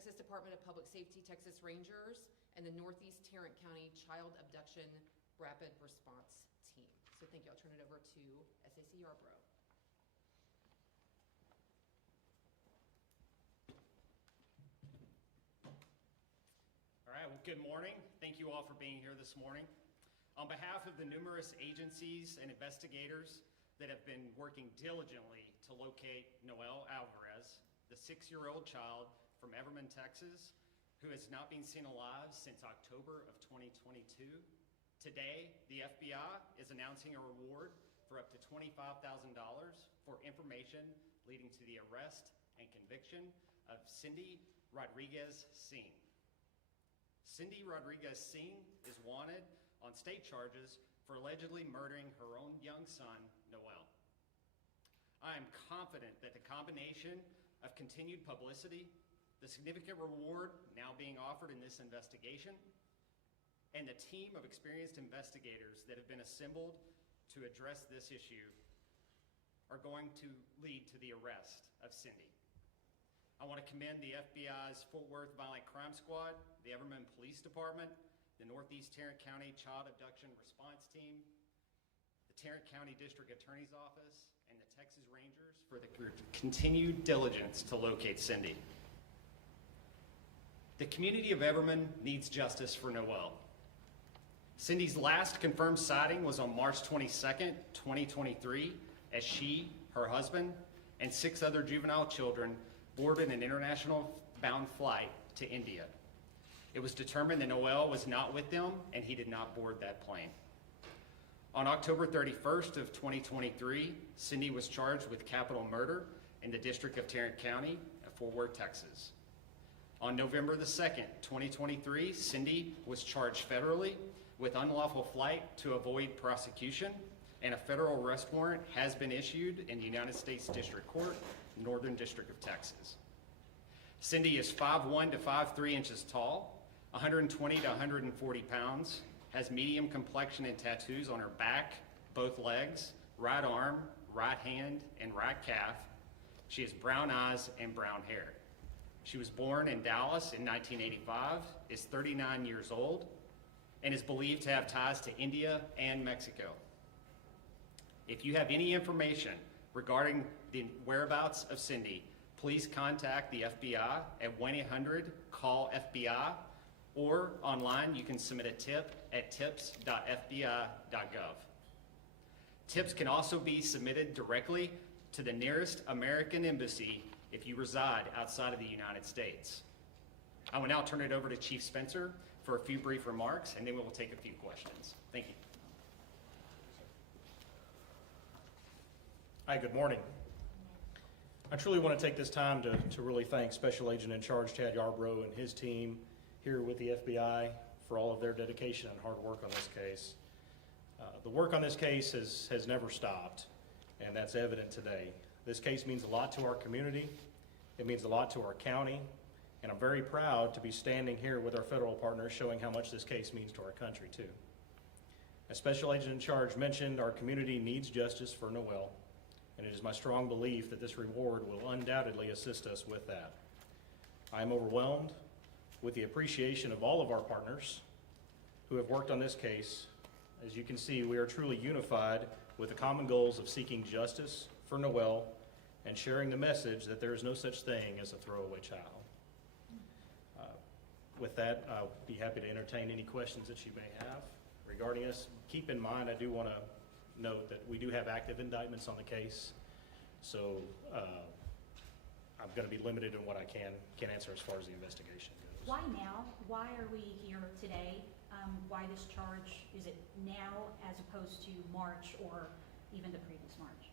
Texas Department of Public Safety, Texas Rangers, and the Northeast Tarrant County Child Abduction Rapid Response Team. So thank you. I'll turn it over to SAC Yarborough. All right, well, good morning. Thank you all for being here this morning. On behalf of the numerous agencies and investigators that have been working diligently to locate Noel Alvarez, the 6-year-old child from Everman, Texas, who has not been seen alive since October of 2022, today the FBI is announcing a reward for up to $25,000 for information leading to the arrest and conviction of Cindy Rodriguez-Singh. Cindy Rodriguez-Singh is wanted on state charges for allegedly murdering her own young son, Noel. I am confident that the combination of continued publicity, the significant reward now being offered in this investigation, and the team of experienced investigators that have been assembled to address this issue are going to lead to the arrest of Cindy. I want to commend the FBI's Fort Worth Violent Crime Squad, the Everman Police Department, the Northeast Tarrant County Child Abduction Response Team, the Tarrant County District Attorney's Office, and the Texas Rangers for the continued diligence to locate Cindy. The community of Everman needs justice for Noel. Cindy's last confirmed sighting was on March 22nd, 2023, as she, her husband, and 6 other juvenile children boarded an international-bound flight to India. It was determined that Noel was not with them, and he did not board that plane. On October 31st of 2023, Cindy was charged with capital murder in the District of Tarrant County of Fort Worth, Texas. On November the 2nd, 2023, Cindy was charged federally with unlawful flight to avoid prosecution, and a federal arrest warrant has been issued in the United States District Court, Northern District of Texas. Cindy is 5'1" to 5'3" inches tall, 120 to 140 pounds, has medium complexion and tattoos on her back, both legs, right arm, right hand, and right calf. She has brown eyes and brown hair. She was born in Dallas in 1985, is 39 years old, and is believed to have ties to India and Mexico. If you have any information regarding the whereabouts of Cindy, please contact the FBI at 1-800-CALL-FBI, or online you can submit a tip at tips.fbi.gov. Tips can also be submitted directly to the nearest American embassy if you reside outside of the United States. I will now turn it over to Chief Spencer for a few brief remarks, and then we will take a few questions. Thank you. Hi, good morning. I truly want to take this time to really thank Special Agent in Charge Chad Yarborough and his team here with the FBI for all of their dedication and hard work on this case. The work on this case has never stopped, and that's evident today. This case means a lot to our community, it means a lot to our county, and I'm very proud to be standing here with our federal partners showing how much this case means to our country too. As Special Agent in Charge mentioned, our community needs justice for Noel, and it is my strong belief that this reward will undoubtedly assist us with that. I am overwhelmed with the appreciation of all of our partners who have worked on this case. As you can see, we are truly unified with the common goals of seeking justice for Noel and sharing the message that there is no such thing as a throwaway child. With that, I'll be happy to entertain any questions that you may have regarding us. Keep in mind, I do want to note that we do have active indictments on the case, so I'm going to be limited in what I can answer as far as the investigation goes. Why now? Why are we here today? Why this charge? Is it now as opposed to March or even the previous March?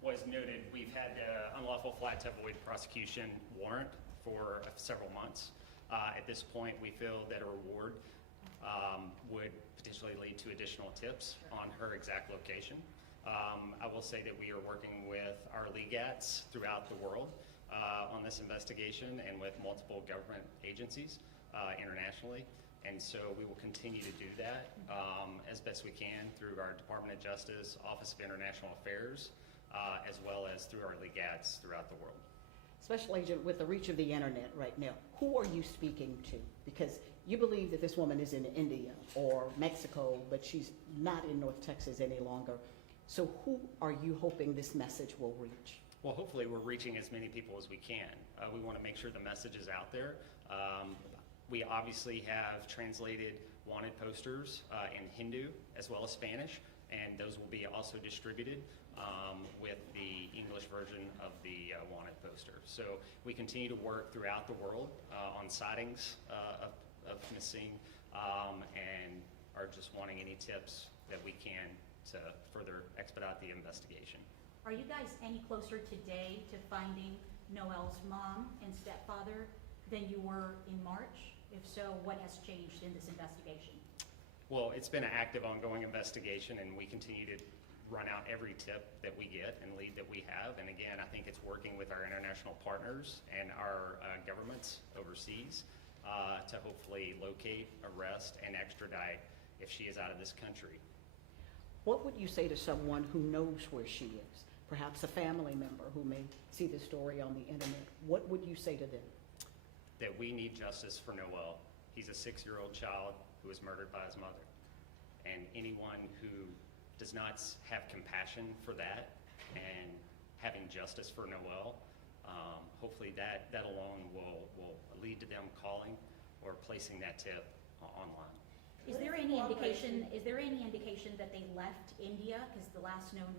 Well, as noted, we've had unlawful flight to avoid prosecution warrant for several months. At this point, we feel that a reward would potentially lead to additional tips on her exact location. I will say that we are working with our legats throughout the world on this investigation and with multiple government agencies internationally. And so we will continue to do that as best we can through our Department of Justice, Office of International Affairs, as well as through our legats throughout the world. Special Agent, with the reach of the internet right now, who are you speaking to? Because you believe that this woman is in India or Mexico, but she's not in North Texas any longer. So who are you hoping this message will reach? Well, hopefully we're reaching as many people as we can. We want to make sure the message is out there. We obviously have translated wanted posters in Hindu as well as Spanish, and those will be also distributed with the English version of the wanted poster. So we continue to work throughout the world on sightings of Ms. Singh and are just wanting any tips that we can to further expedite the investigation. Are you guys any closer today to finding Noel's mom and stepfather than you were in March? If so, what has changed in this investigation? Well, it's been an active, ongoing investigation, and we continue to run out every tip that we get and lead that we have. And again, I think it's working with our international partners and our governments overseas to hopefully locate, arrest, and extradite if she is out of this country. What would you say to someone who knows where she is? Perhaps a family member who may see the story on the internet. What would you say to them? That we need justice for Noel. He's a 6-year-old child who was murdered by his mother. And anyone who does not have compassion for that and having justice for Noel, hopefully that alone will lead to them calling or placing that tip online. Is there any indication that they left India? Because the last known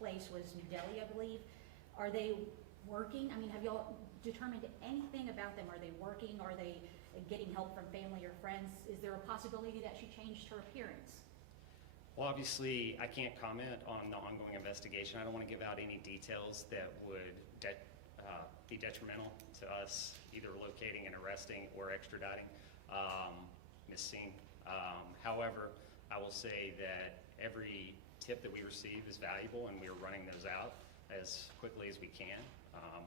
place was New Delhi, I believe. Are they working? I mean, have y'all determined anything about them? Are they working? Are they getting help from family or friends? Is there a possibility that she changed her appearance? Well, obviously, I can't comment on the ongoing investigation. I don't want to give out any details that would be detrimental to us, either locating and arresting or extraditing Ms. Singh. However, I will say that every tip that we receive is valuable, and we are running those out as quickly as we can.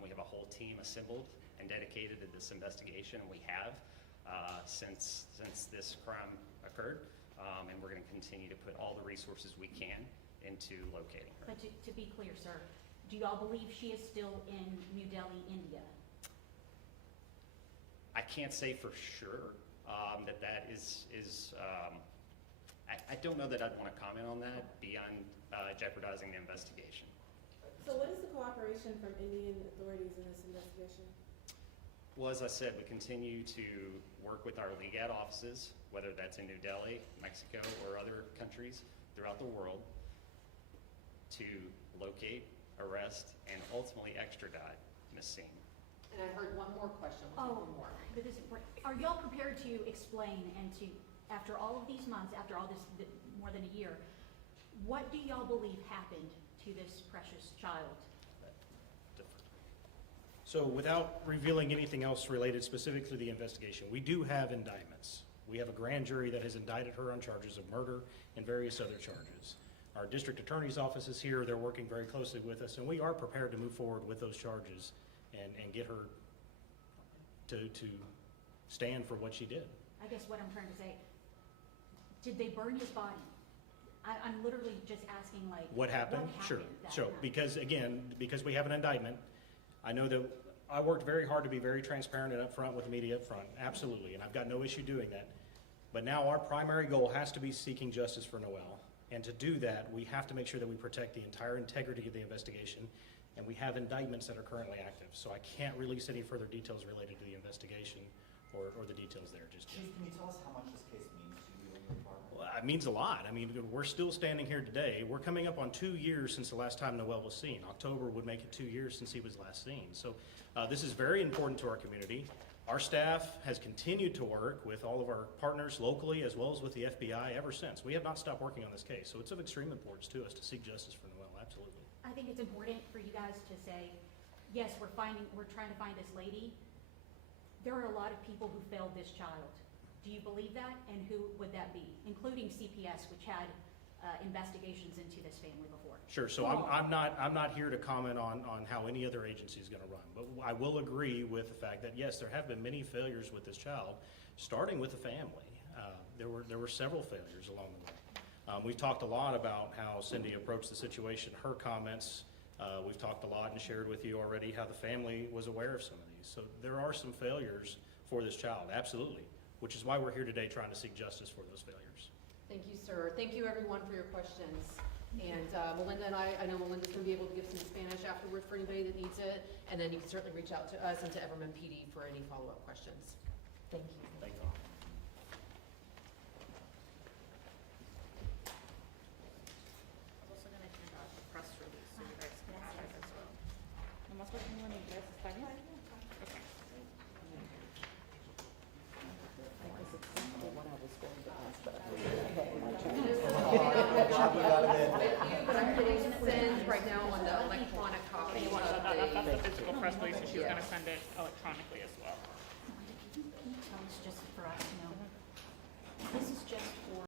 We have a whole team assembled and dedicated to this investigation, and we have since this crime occurred. And we're going to continue to put all the resources we can into locating her. But to be clear, sir, do y'all believe she is still in New Delhi, India? I can't say for sure that is I don't know that I'd want to comment on that beyond jeopardizing the investigation. So what is the cooperation from Indian authorities in this investigation? Well, as I said, we continue to work with our legat offices, whether that's in New Delhi, Mexico, or other countries throughout the world, to locate, arrest, and ultimately extradite Ms. Singh. And I heard one more question. Oh, One more. but are y'all prepared to explain and to, after all of these months, after all this, more than a year, what do y'all believe happened to this precious child? So without revealing anything else related specifically to the investigation, we do have indictments. We have a grand jury that has indicted her on charges of murder and various other charges. Our district attorney's office is here. They're working very closely with us, and we are prepared to move forward with those charges and get her to stand for what she did. I guess what I'm trying to say, did they burn his body? I'm literally just asking, like, What happened? Sure. that So, night? because we have an indictment, I know that I worked very hard to be very transparent and upfront with the media up front, absolutely, and I've got no issue doing that. But now our primary goal has to be seeking justice for Noel. And to do that, we have to make sure that we protect the entire integrity of the investigation, and we have indictments that are currently active. So I can't release any further details related to the investigation or the details there just yet. Chief, can you tell us how much this case means to you and your department? Well, it means a lot. I mean, we're still standing here today. We're coming up on 2 years since the last time Noel was seen. October would make it 2 years since he was last seen. So this is very important to our community. Our staff has continued to work with all of our partners locally as well as with the FBI ever since. We have not stopped working on this case. So it's of extreme importance to us to seek justice for Noel, absolutely. I think it's important for you guys to say, yes, we're trying to find this lady. There are a lot of people who failed this child. Do you believe that? And who would that be? Including CPS, which had investigations into this family before. Sure. So I'm not here to comment on how any other agency is going to run. But I will agree with the fact that, yes, there have been many failures with this child, starting with the family. There were several failures along the way. We've talked a lot about how Cindy approached the situation. Her comments We've talked a lot and shared with you already how the family was aware of some of these. So there are some failures for this child, absolutely, which is why we're here today trying to seek justice for those failures. Thank you, sir. Thank you, everyone, for your questions. And Melinda and I know Melinda's going to be able to give some Spanish afterward for anybody that needs it. And then you can certainly reach out to us and to Everman PD for any follow-up questions. Thank you. Thank you. I'm also gonna hand out the press release, so you guys can have it as well. ¿Nomás porque no en inglés está bien? Okay. But I'm hitting send right now on the electronic copy of That's the. the physical press release, and she's Yes. gonna send it electronically as well. Tell us just for us to